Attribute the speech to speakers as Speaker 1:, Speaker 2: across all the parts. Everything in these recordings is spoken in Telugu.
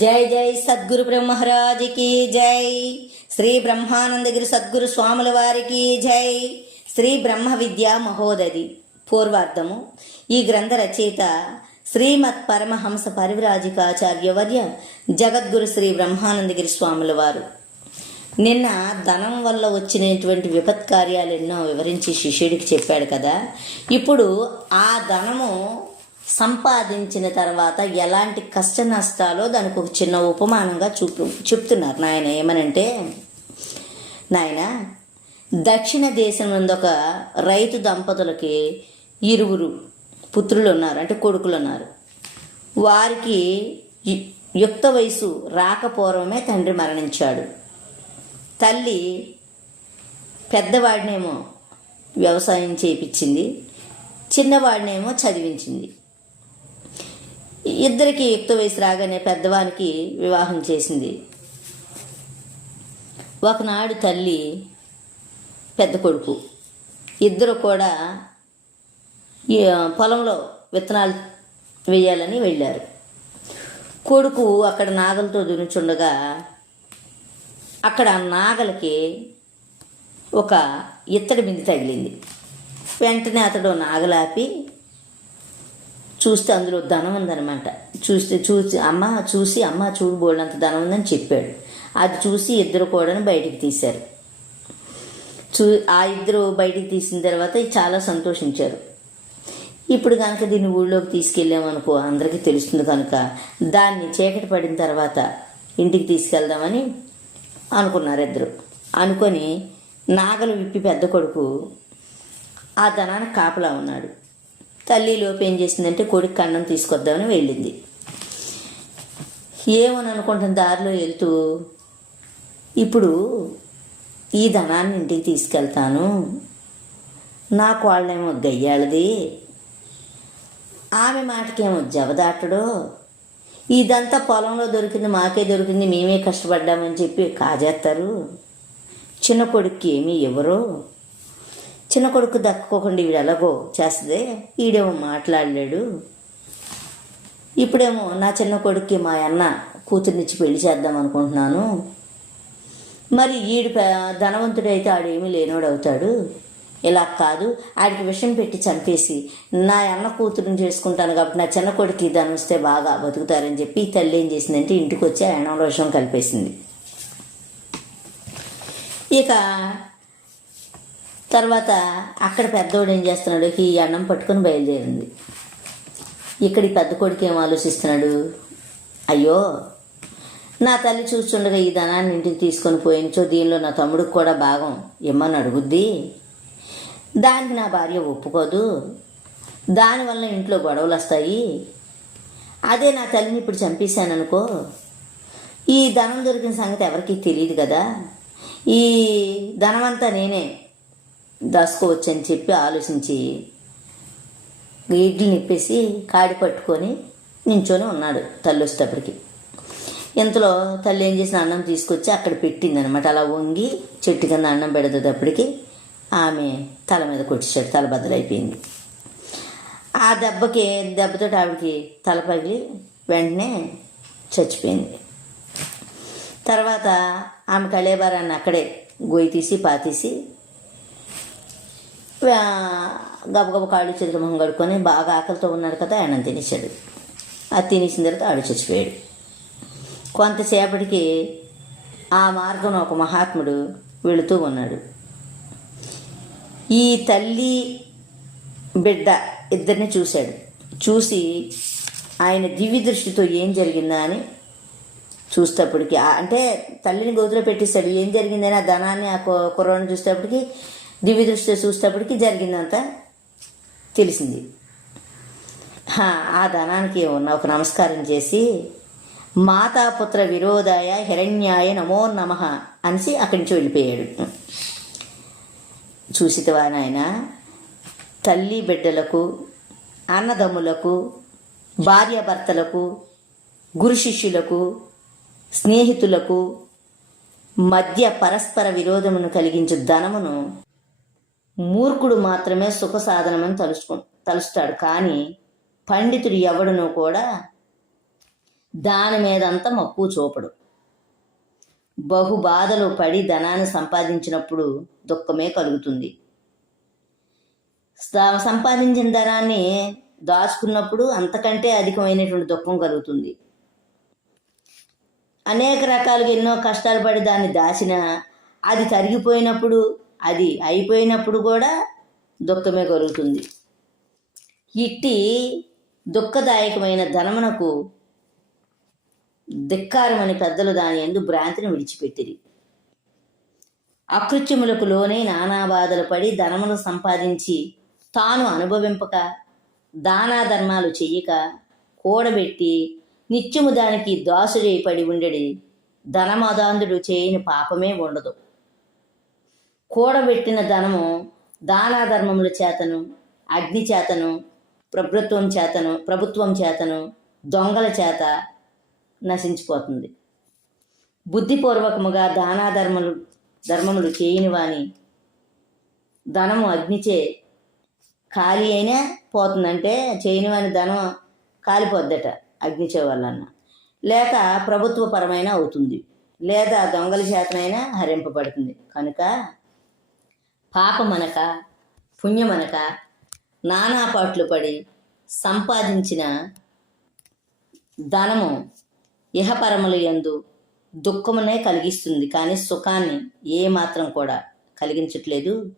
Speaker 1: జై జై సద్గురు బ్రహ్మరాజుకి జై. శ్రీ బ్రహ్మానందగిరి సద్గురు స్వాముల వారికి జై. శ్రీ బ్రహ్మ విద్యా మహోదది పూర్వార్థము ఈ గ్రంథ రచయిత శ్రీమత్ పరమహంస పరివ్రాజికాచార్యవర్య జగద్గురు శ్రీ బ్రహ్మానందగిరి స్వాముల వారు. నిన్న ధనం వల్ల వచ్చినటువంటి విపత్కార్యాలు ఎన్నో వివరించి శిష్యుడికి చెప్పాడు కదా. ఇప్పుడు ఆ ధనము సంపాదించిన తర్వాత ఎలాంటి కష్ట నష్టాలో దానికి ఒక చిన్న ఉపమానంగా చూపు చెప్తున్నారు. నాయన ఏమనంటే నాయన దక్షిణ దేశం నుండి ఒక రైతు దంపతులకి ఇరువురు పుత్రులు ఉన్నారు అంటే కొడుకులు ఉన్నారు. వారికి యుక్త వయసు రాకపూర్వమే తండ్రి మరణించాడు. తల్లి పెద్దవాడినేమో వ్యవసాయం చేయించింది చిన్నవాడినేమో చదివించింది. ఇద్దరికి యుక్త వయసు రాగానే పెద్దవానికి వివాహం చేసింది. ఒకనాడు తల్లి పెద్ద కొడుకు. ఇద్దరు కూడా పొలంలో విత్తనాలు వేయాలని వెళ్ళారు. కొడుకు అక్కడ నాగలతో దునుచుండగా అక్కడ నాగలకి ఒక ఇత్తడి బింది తగిలింది. వెంటనే అతడు నాగలాపి చూస్తే అందులో ధనం ఉందన్నమాట. చూస్తే చూసి అమ్మ చూసి అమ్మ చూడు ధనం ఉందని చెప్పాడు. అది చూసి ఇద్దరు కూడా బయటికి తీశారు. చూ ఆ ఇద్దరు బయటికి తీసిన తర్వాత చాలా సంతోషించారు. ఇప్పుడు కనుక దీన్ని ఊళ్ళోకి తీసుకెళ్ళామనుకో అందరికీ తెలుస్తుంది కనుక దాన్ని చీకటి పడిన తర్వాత ఇంటికి తీసుకెళ్దామని అనుకున్నారు ఇద్దరు. అనుకొని నాగలు విప్పి పెద్ద కొడుకు ఆ ధనానికి కాపలా ఉన్నాడు. తల్లి లోపు ఏం చేసిందంటే కొడుకు కన్నం తీసుకొద్దామని వెళ్ళింది. ఏమని అనుకుంటున్న దారిలో వెళ్తూ ఇప్పుడు ఈ ధనాన్ని ఇంటికి తీసుకెళ్తాను. నాకు వాళ్ళేమో గయ్యాళది. ఆమె మాటకేమో జవదాటడో. ఇదంతా పొలంలో దొరికింది మాకే దొరికింది మేమే కష్టపడ్డామని చెప్పి కాజేస్తారు. చిన్న కొడుక్కి ఏమీ ఇవ్వరు. చిన్న కొడుకు దక్కుకోకుండా వీడు ఎలాగో చేస్తే ఈడేమో మాట్లాడలేడు. ఇప్పుడేమో నా చిన్న కొడుక్కి మా అన్న కూతురునిచ్చి పెళ్ళి చేద్దాం అనుకుంటున్నాను. మరి ఈడు ధనవంతుడైతే ఆడేమీ లేనోడు అవుతాడు. ఇలా కాదు ఆడికి విషం పెట్టి చంపేసి నా అన్న కూతురుని చేసుకుంటాను కాబట్టి నా చిన్న కొడుకు ధనం వస్తే బాగా బతుకుతారని చెప్పి ఈ తల్లి ఏం చేసిందంటే ఇంటికి వచ్చి ఆ విషం కలిపేసింది. ఇక తర్వాత అక్కడ పెద్దోడు ఏం చేస్తున్నాడు? ఈ అన్నం పట్టుకొని బయలుదేరింది. ఇక్కడ ఈ పెద్ద కొడుకు ఏం ఆలోచిస్తున్నాడు? అయ్యో నా తల్లి చూస్తుండగా ఈ ధనాన్ని ఇంటికి తీసుకొని పోయించో దీనిలో నా తమ్ముడికి కూడా భాగం ఇమ్మని అడుగుద్ది. దానికి నా భార్య ఒప్పుకోదు. దానివల్ల ఇంట్లో గొడవలు వస్తాయి. అదే నా తల్లిని ఇప్పుడు చంపేశాననుకో ఈ ధనం దొరికిన సంగతి ఎవరికీ తెలియదు కదా? ఈ ధనమంతా నేనే దాచుకోవచ్చు అని చెప్పి ఆలోచించి ఇడ్లు నిప్పేసి కాడి పట్టుకొని నించొని ఉన్నాడు తల్లి వచ్చేటప్పటికి. ఇంతలో తల్లి ఏం చేసిన అన్నం తీసుకొచ్చి అక్కడ పెట్టింది అనమాట అలా వంగి చెట్టు కింద అన్నం పెడతేటప్పటికి ఆమె తల మీద కొట్టించాడు తల బద్దలైపోయింది. ఆ దెబ్బకి దెబ్బతో ఆవిడకి తల పగిలి వెంటనే చచ్చిపోయింది. తర్వాత ఆమె కళేబారాన్ని అక్కడే గొయ్యి తీసి పాతీసి గబగబ కాళ్ళు చేతులు మొహం కడుక్కొని బాగా ఆకలితో ఉన్నాడు కదా ఆయన తినేసాడు అది తినేసిన తర్వాత ఆడు చచ్చిపోయాడు. కొంతసేపటికి ఆ మార్గం ఒక మహాత్ముడు వెళుతూ ఉన్నాడు. ఈ తల్లి బిడ్డ ఇద్దరిని చూశాడు. చూసి ఆయన దివ్య దృష్టితో ఏం జరిగిందా అని చూసేటప్పటికి అంటే తల్లిని గోతులో పెట్టేశాడు. ఏం జరిగిందని ఆ ధనాన్ని ఆ కు- చూసేటప్పటికి దివ్య దృష్టితో చూసేటప్పటికి జరిగిందంతా తెలిసింది. ఆ ధనానికి ఉన్న ఒక నమస్కారం చేసి మాతాపుత్ర విరోధాయ హిరణ్యాయ నమో నమ అనిసి అక్కడి నుంచి వెళ్ళిపోయాడు. చూసితవా నాయన తల్లి బిడ్డలకు అన్నదమ్ములకు భార్యాభర్తలకు గురు శిష్యులకు స్నేహితులకు మధ్య పరస్పర విరోధమును కలిగించు ధనమును మూర్ఖుడు మాత్రమే సుఖ సాధనమని తలుచుకు తలుస్తాడు. కానీ పండితుడు ఎవడునూ కూడా దాని మీదంతా మక్కువ చూపడు. బహు బాధలు పడి ధనాన్ని సంపాదించినప్పుడు దుఃఖమే కలుగుతుంది. సంపాదించిన ధనాన్ని దాచుకున్నప్పుడు అంతకంటే అధికమైనటువంటి దుఃఖం కలుగుతుంది. అనేక రకాలుగా ఎన్నో కష్టాలు పడి దాన్ని దాచినా అది కరిగిపోయినప్పుడు అది అయిపోయినప్పుడు కూడా దుఃఖమే కలుగుతుంది. ఇట్టి దుఃఖదాయకమైన ధనమునకు ధిక్కారమని పెద్దలు దాని ఎందు భ్రాంతిని విడిచిపెట్టిరి. అకృత్యములకు లోనే నానా బాధలు పడి ధనమును సంపాదించి తాను అనుభవింపక దానా ధర్మాలు చెయ్యక కూడబెట్టి నిత్యము దానికి దాసుడై పడి ఉండడి ధనమదాంధుడు చేయని పాపమే ఉండదు. కూడబెట్టిన ధనము దానాధర్మముల చేతను అగ్ని చేతను ప్రభుత్వం చేతను ప్రభుత్వం చేతను దొంగల చేత నశించిపోతుంది. బుద్ధిపూర్వకముగా దానాధర్మలు ధర్మములు చేయని వాని ధనము అగ్నిచే ఖాళీ అయినా పోతుందంటే చేయని వాని ధనం కాలిపోద్దట అగ్నిచే వలన. లేక ప్రభుత్వపరమైన అవుతుంది. లేదా దొంగల చేతనైనా హరింపబడుతుంది. కనుక పాపమనక పుణ్యమనక నానా పాట్లు పడి సంపాదించిన ధనము ఇహపరములు ఎందు దుఃఖమునే కలిగిస్తుంది. కానీ సుఖాన్ని ఏ మాత్రం కూడా కలిగించట్లేదు.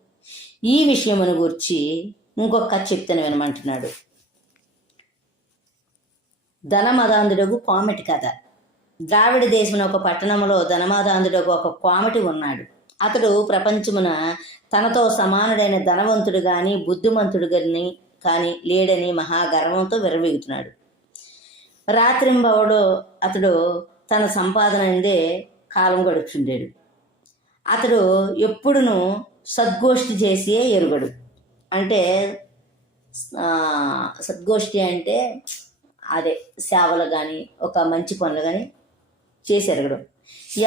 Speaker 1: ఈ విషయమును గురించి ఇంకొక చెప్తాను వినమంటున్నాడు. ధనమదాంధుడగు కామెటి కథ. ద్రావిడ దేశమున ఒక పట్టణంలో ధనమదాంధుడగు ఒక కామెటి ఉన్నాడు. అతడు ప్రపంచమున తనతో సమానుడైన ధనవంతుడు కానీ బుద్ధిమంతుడు కానీ కానీ లేడని మహాగర్వంతో విరవీగుతున్నాడు రాత్రింబవడు అతడు తన సంపాదన అందే కాలం గడుపుచుండాడు. అతడు ఎప్పుడును సద్గోష్ఠి చేసే ఎరుగడు. అంటే సద్గోష్ఠి అంటే అదే సేవలు కానీ ఒక మంచి పనులు కానీ చేసి ఎరగడం.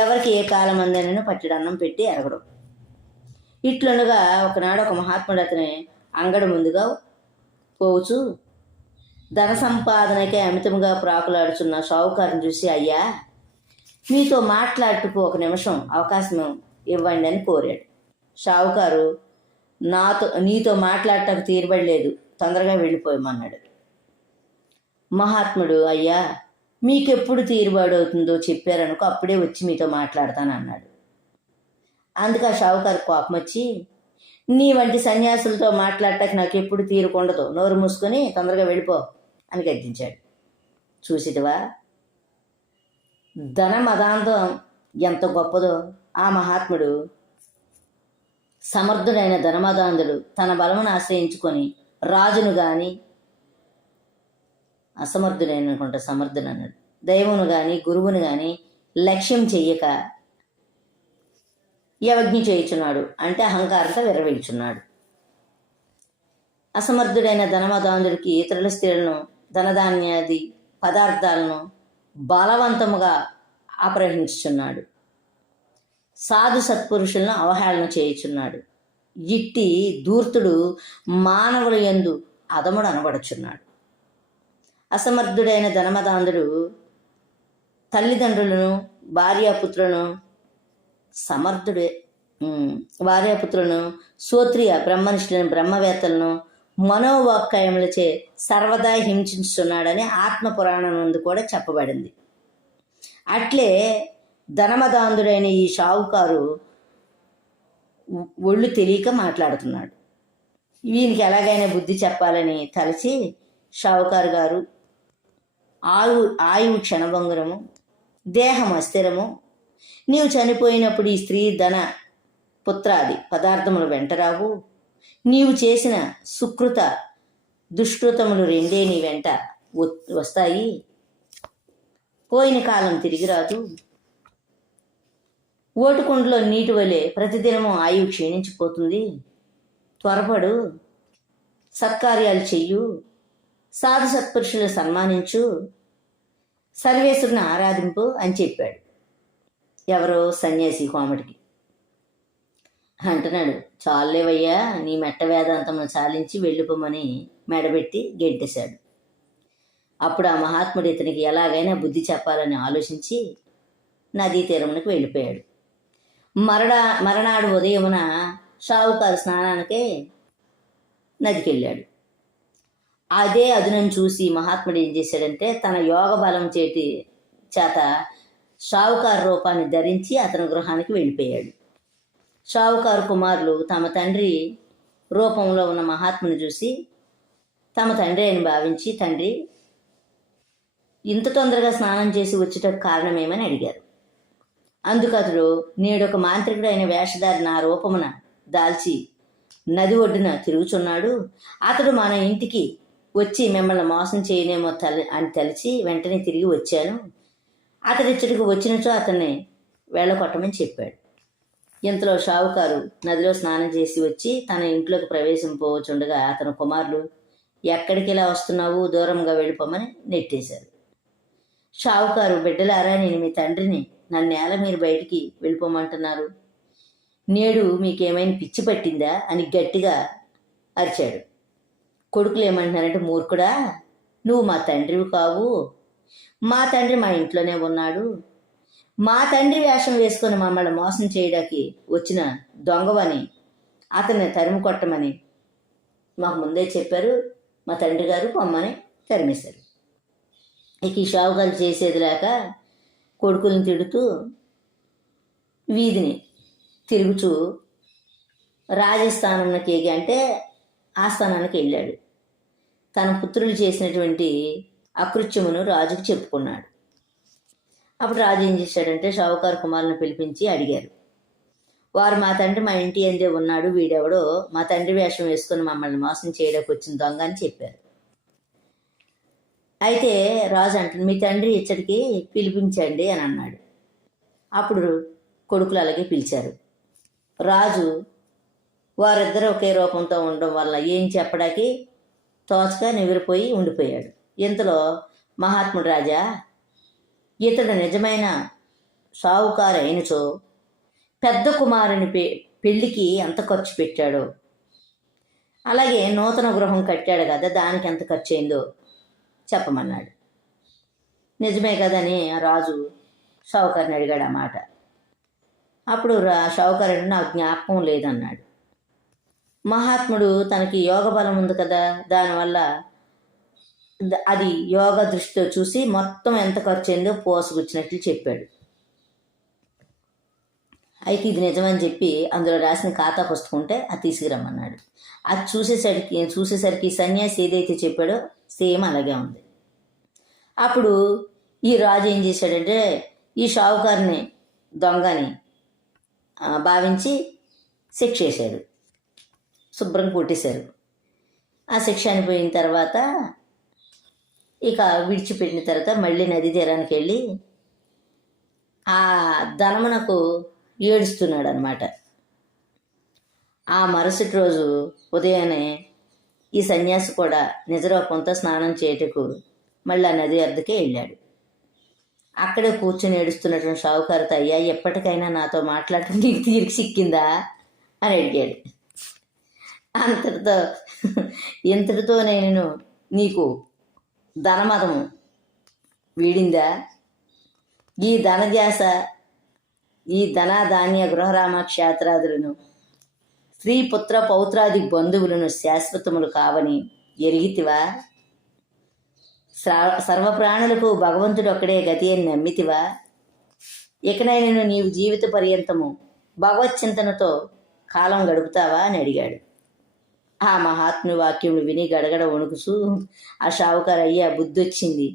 Speaker 1: ఎవరికి ఏ కాలం అందనైనా పట్టడన్నం అన్నం పెట్టి ఎరగడం. ఇట్లనగా ఒకనాడు ఒక మహాత్ముడు అతని అంగడి ముందుగా పోవచ్చు. ధన సంపాదనకే అమితముగా ప్రాకులాడుచున్న షావుకారుని చూసి అయ్యా మీతో మాట్లాడుటకు ఒక నిమిషం అవకాశం ఇవ్వండి అని కోరాడు. షావుకారు నాతో నీతో మాట్లాడటకు తీరబడలేదు తొందరగా వెళ్ళిపోయమన్నాడు. మహాత్ముడు అయ్యా మీకెప్పుడు తీరుబాటు అవుతుందో చెప్పారనుకో అప్పుడే వచ్చి మీతో మాట్లాడతాను అన్నాడు అందుకు ఆ షావుకారు కోపం వచ్చి నీ వంటి సన్యాసులతో మాట్లాడటానికి నాకు ఎప్పుడు తీరుకుండదు నోరు మూసుకొని తొందరగా వెళ్ళిపో అని గద్దించాడు. చూసిటివా? ధన మదాంతం ఎంత గొప్పదో. ఆ మహాత్ముడు సమర్థుడైన ధనమదాంధుడు తన బలమును ఆశ్రయించుకొని రాజును గాని అసమర్థుడైన అనుకుంటా సమర్థుడు అన్నాడు దైవమును గాని గురువును గాని లక్ష్యం చెయ్యక యవజ్ఞ చేయుచున్నాడు అంటే అహంకారంతో విరవించున్నాడు అసమర్థుడైన ధనమదాంధుడికి ఇతరుల స్త్రీలను ధనధాన్యాది పదార్థాలను బలవంతముగా అపహరించుచున్నాడు. సాధు సత్పురుషులను అవహేళన చేయుచున్నాడు. ఇట్టి దూర్తుడు మానవుల యందు అదముడు అనబడుచున్నాడు. అసమర్థుడైన ధనమదాంధుడు తల్లిదండ్రులను భార్యాపుత్రులను సమర్థుడే. ఉమ్, భార్యాపుత్రులను సూత్రియ బ్రహ్మనిష్ఠులను బ్రహ్మవేత్తలను మనోవాక్కాయములచే సర్వదా హింసిస్తున్నాడని ఆత్మ పురాణం కూడా చెప్పబడింది. అట్లే ధనమదాంధుడైన ఈ షావుకారు ఒళ్ళు తెలియక మాట్లాడుతున్నాడు. వీనికి ఎలాగైనా బుద్ధి చెప్పాలని తలచి షావుకారు గారు ఆయు ఆయువు క్షణభంగురము దేహం అస్థిరము నీవు చనిపోయినప్పుడు ఈ స్త్రీ ధన పుత్రాది పదార్థములు వెంటరావు నీవు చేసిన సుకృత దుష్కృతములు రెండే నీ వెంట వస్తాయి. పోయిన కాలం తిరిగి రాదు. ఓటుకుండలో నీటి వలె ప్రతిదినము ఆయువు క్షీణించిపోతుంది. త్వరపడు. సత్కార్యాలు చెయ్యు. సాధు సత్పురుషులు సన్మానించు. సర్వేశ్వరుని ఆరాధింపు అని చెప్పాడు. ఎవరో సన్యాసి కోమటికి. అంటున్నాడు చాలేవయ్యా నీ మెట్ట వేదాంతమును చాలించి వెళ్ళిపోమని మెడబెట్టి గెంటేశాడు. అప్పుడు ఆ మహాత్ముడు ఇతనికి ఎలాగైనా బుద్ధి చెప్పాలని ఆలోచించి నదీ తీరమునకు వెళ్ళిపోయాడు. మరడా మరనాడు ఉదయమున షావుకారు స్నానానికే నదికి వెళ్ళాడు అదే అదునని చూసి మహాత్ముడు ఏం చేశాడంటే తన యోగ బలం చేతి చేత షావుకారు రూపాన్ని ధరించి అతని గృహానికి వెళ్ళిపోయాడు. షావుకారు కుమారులు తమ తండ్రి రూపంలో ఉన్న మహాత్ముని చూసి తమ తండ్రి అని భావించి తండ్రి ఇంత తొందరగా స్నానం చేసి వచ్చేటకు కారణమేమని అడిగారు. అందుకు అతడు నేడొక మాంత్రికుడు అయిన వేషధారి నా రూపమున దాల్చి నది ఒడ్డున తిరుగుచున్నాడు. అతడు మన ఇంటికి వచ్చి మిమ్మల్ని మోసం చేయనేమో తల అని తలిచి వెంటనే తిరిగి వచ్చాను. అతడి వచ్చినచో అతన్ని వెళ్ళకొట్టమని చెప్పాడు. ఇంతలో షావుకారు నదిలో స్నానం చేసి వచ్చి తన ఇంట్లోకి ప్రవేశింపవచ్చుండగా అతని కుమారులు ఎక్కడికి ఇలా వస్తున్నావు? దూరంగా వెళ్ళిపోమని నెట్టేశారు. షావుకారు బిడ్డలారా నేను మీ తండ్రిని నన్ను నేల మీరు బయటికి వెళ్ళిపోమంటున్నారు? నేడు మీకేమైనా పిచ్చి పట్టిందా? అని గట్టిగా అరిచాడు. కొడుకులు ఏమంటున్నారంటే మూర్ఖుడా నువ్వు మా తండ్రివి కావు. మా తండ్రి మా ఇంట్లోనే ఉన్నాడు. మా తండ్రి వేషం వేసుకొని మమ్మల్ని మోసం చేయడానికి వచ్చిన దొంగవని అతన్ని తరిమి కొట్టమని మాకు ముందే చెప్పారు. మా తండ్రి గారు పొమ్మని తరిమేశారు. ఇక ఈ షావుకాలు చేసేది లేక కొడుకులను తిడుతూ వీధిని తిరుగుచూ రాజస్థానంకి అంటే ఆస్థానానికి వెళ్ళాడు. తన పుత్రులు చేసినటువంటి అకృత్యమును రాజుకు చెప్పుకున్నాడు. అప్పుడు రాజు ఏం చేశాడంటే షావుకారు కుమారుని పిలిపించి అడిగారు. వారు మా తండ్రి మా ఇంటి అందే ఉన్నాడు వీడెవడో? మా తండ్రి వేషం వేసుకుని మమ్మల్ని మోసం చేయడానికి వచ్చిన దొంగ అని చెప్పారు. అయితే రాజు అంటుంది మీ తండ్రి ఇచ్చడికి పిలిపించండి అని అన్నాడు. అప్పుడు కొడుకులు అలాగే పిలిచారు. రాజు వారిద్దరూ ఒకే రూపంతో ఉండడం వల్ల ఏం చెప్పడానికి? తోచగా నివిరిపోయి ఉండిపోయాడు. ఇంతలో మహాత్ముడు రాజా ఇతడు నిజమైన సావుకారు అయినచో పెద్ద కుమారుని పె పెళ్ళికి ఎంత ఖర్చు పెట్టాడో. అలాగే నూతన గృహం కట్టాడు కదా దానికి ఎంత ఖర్చు అయిందో చెప్పమన్నాడు. నిజమే కదని రాజు షావుకారిని అడిగాడు ఆ మాట. అప్పుడు రా షావుకారుడు నాకు జ్ఞాపకం లేదన్నాడు. మహాత్ముడు తనకి యోగ బలం ఉంది కదా దానివల్ల అది యోగ దృష్టితో చూసి మొత్తం ఎంత ఖర్చు అయిందో పోసుకొచ్చినట్లు చెప్పాడు. అయితే ఇది నిజమని చెప్పి అందులో రాసిన ఖాతా పుస్తకం ఉంటే అది తీసుకురమ్మన్నాడు. అది చూసేసరికి చూసేసరికి సన్యాసి ఏదైతే చెప్పాడో సేమ్ అలాగే ఉంది. అప్పుడు ఈ రాజు ఏం చేశాడంటే ఈ షావుకారుని దొంగని భావించి శిక్ష వేశాడు. శుభ్రం కొట్టేశారు. ఆ శిక్ష అనిపోయిన తర్వాత ఇక విడిచిపెట్టిన తర్వాత మళ్ళీ నది తీరానికి వెళ్ళి ఆ ధనమునకు ఏడుస్తున్నాడు అనమాట ఆ మరుసటి రోజు ఉదయాన్నే ఈ సన్యాసి కూడా నిజరూపంతో స్నానం చేయటకు మళ్ళీ ఆ నది అద్దకే వెళ్ళాడు. అక్కడే కూర్చొని ఏడుస్తున్నటువంటి షావుకారుతో అయ్యా ఎప్పటికైనా నాతో మాట్లాడటం నీకు తీరికి సిక్కిందా? అని అడిగాడు. అంతటితో ఇంతటితో నేను నీకు ధనమదము. వీడిందా? ఈ ధనధ్యాస ఈ ధనధాన్య గృహరామ క్షేత్రాదులను స్త్రీ పుత్ర పౌత్రాది బంధువులను శాశ్వతములు కావని ఎరిగితివా? సర్వప్రాణులకు భగవంతుడు ఒక్కడే గతి అని నమ్మితివా? ఇకనైనా నీవు జీవిత పర్యంతము భగవత్ చింతనతో కాలం గడుపుతావా అని అడిగాడు. ఆ మహాత్ముని వాక్యములు విని గడగడ వణుకుతూ ఆ షావుకారు అయ్యా బుద్ధి వచ్చింది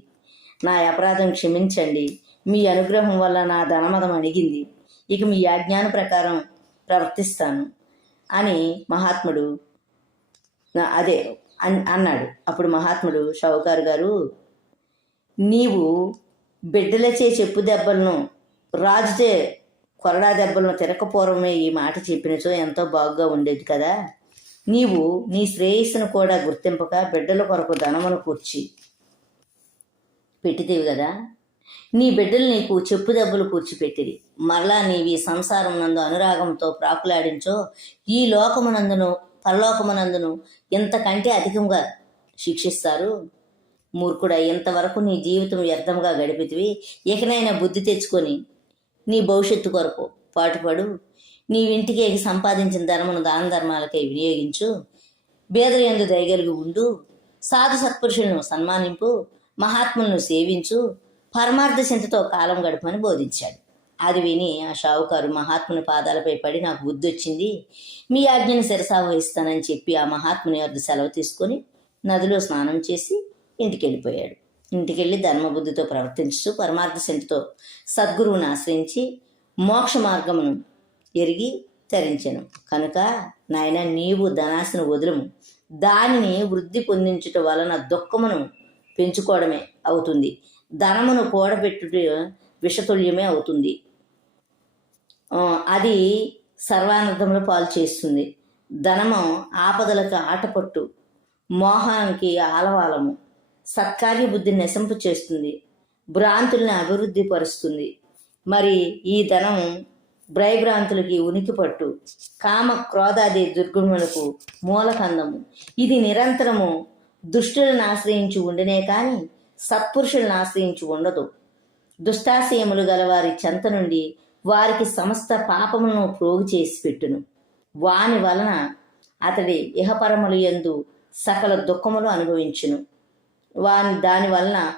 Speaker 1: నా అపరాధం క్షమించండి. మీ అనుగ్రహం వల్ల నా ధనమదం అణిగింది. ఇక మీ ఆజ్ఞాన ప్రకారం ప్రవర్తిస్తాను అని మహాత్ముడు అదే అన్- అన్నాడు. అప్పుడు మహాత్ముడు షావుకారు గారు నీవు బిడ్డలచే చెప్పు దెబ్బలను రాజుచే కొరడా దెబ్బలను తిరగపూర్వమే ఈ మాట చెప్పినచో ఎంతో బాగుగా ఉండేది కదా? నీవు నీ శ్రేయస్సును కూడా గుర్తింపక బిడ్డల కొరకు ధనమును కూర్చి పెట్టితేవి కదా? నీ బిడ్డలు నీకు చెప్పు దెబ్బలు కూర్చిపెట్టిరి. మరలా నీవి సంసారం నందు అనురాగంతో ప్రాకులాడించో ఈ లోకమునందును పరలోకమునందును ఇంతకంటే అధికంగా శిక్షిస్తారు. మూర్ఖుడా ఇంతవరకు నీ జీవితం వ్యర్థంగా గడిపితివి. ఇకనైనా బుద్ధి తెచ్చుకొని నీ భవిష్యత్తు కొరకు పాటుపడు. నీవింటికి సంపాదించిన ధర్మను దాన ధర్మాలకై వినియోగించు. బేదయందు దయగలిగి ఉండు. సాధు సత్పురుషులను సన్మానింపు. మహాత్ములను సేవించు. పరమార్థ చింతతో కాలం గడపమని బోధించాడు. అది విని ఆ షావుకారు మహాత్ముని పాదాలపై పడి నాకు బుద్ధి వచ్చింది మీ ఆజ్ఞను శిరసావహిస్తానని చెప్పి ఆ మహాత్ముని వద్ద సెలవు తీసుకొని నదిలో స్నానం చేసి ఇంటికి వెళ్ళిపోయాడు ఇంటికెళ్ళి ధర్మబుద్ధితో ప్రవర్తించు పరమార్థ చింతతో సద్గురువుని ఆశ్రయించి మోక్ష మార్గమును ఎరిగి తరించెను. కనుక నాయన నీవు ధనాశను వదులము. దానిని వృద్ధి పొందించుట వలన దుఃఖమును పెంచుకోవడమే అవుతుంది. ధనమును కూడబెట్టుట విషతుల్యమే అవుతుంది. అది సర్వానందంలో పాలు చేస్తుంది. ధనము ఆపదలకు ఆటపట్టు. మోహానికి ఆలవాలము. సత్కార్య బుద్ధిని నెసంపు చేస్తుంది భ్రాంతుల్ని అభివృద్ధి పరుస్తుంది మరి ఈ ధనం భ్రయభ్రాంతులకి ఉనికి పట్టు కామ క్రోధాది దుర్గుణములకు మూలకందము. ఇది నిరంతరము దుష్టులను ఆశ్రయించి ఉండనే కానీ సత్పురుషులను ఆశ్రయించి ఉండదు. దుష్టాశయములు గల వారి చెంత నుండి వారికి సమస్త పాపములను ప్రోగు చేసి పెట్టును. వాని వలన అతడి ఇహపరములు యందు సకల దుఃఖములు అనుభవించును. వాని దాని వలన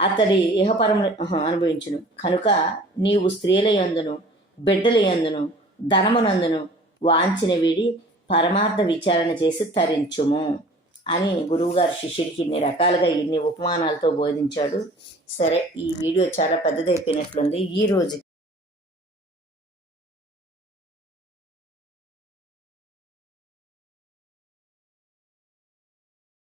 Speaker 1: అతడి ఇహపరములు అనుభవించును. కనుక నీవు స్త్రీల యందును బిడ్డల యందును ధనమునందును వాంచిన వీడి పరమార్థ విచారణ చేసి తరించుము. అని గురువుగారు శిష్యుడికి ఇన్ని రకాలుగా ఇన్ని ఉపమానాలతో బోధించాడు. సరే ఈ వీడియో చాలా పెద్దదైపోయినట్లుంది. ఈ రోజు